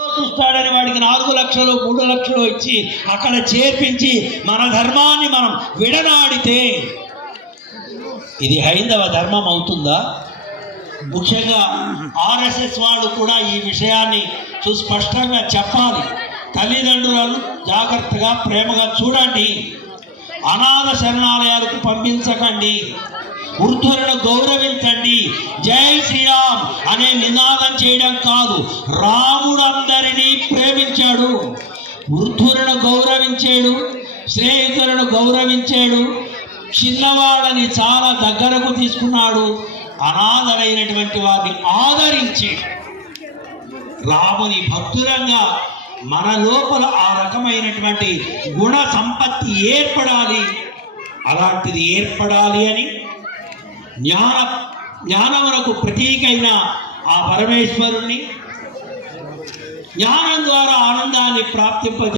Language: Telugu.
చూస్తాడని వాడికి 4 లక్షలు 3 లక్షలు ఇచ్చి అక్కడ చేర్పించి మన ధర్మాన్ని మనం విడనాడితే ఇది హైందవ ధర్మం అవుతుందా? ముఖ్యంగా ఆర్ఎస్ఎస్ వాళ్ళు కూడా ఈ విషయాన్ని సుస్పష్టంగా చెప్పాలి. తల్లిదండ్రులను జాగ్రత్తగా ప్రేమగా చూడండి, అనాథ శరణాలయాలకు పంపించకండి, వృద్ధులను గౌరవించండి. జై శ్రీరామ్ అనే నినాదం చేయడం కాదు, రాముడు అందరినీ ప్రేమించాడు, వృద్ధులను గౌరవించాడు, స్నేహితులను గౌరవించాడు, చిన్నవాళ్ళని చాలా దగ్గరకు తీసుకున్నాడు, అనాథలైనటువంటి వారిని ఆదరించాడు. రాముని భక్తులంగా మన లోపల ఆ రకమైనటువంటి గుణ సంపత్తి ఏర్పడాలి. అలాంటిది ఏర్పడాలి అని జ్ఞానమునకు ప్రతీకైన ఆ పరమేశ్వరుణ్ణి జ్ఞానం ద్వారా ఆనందాన్ని ప్రాప్తింప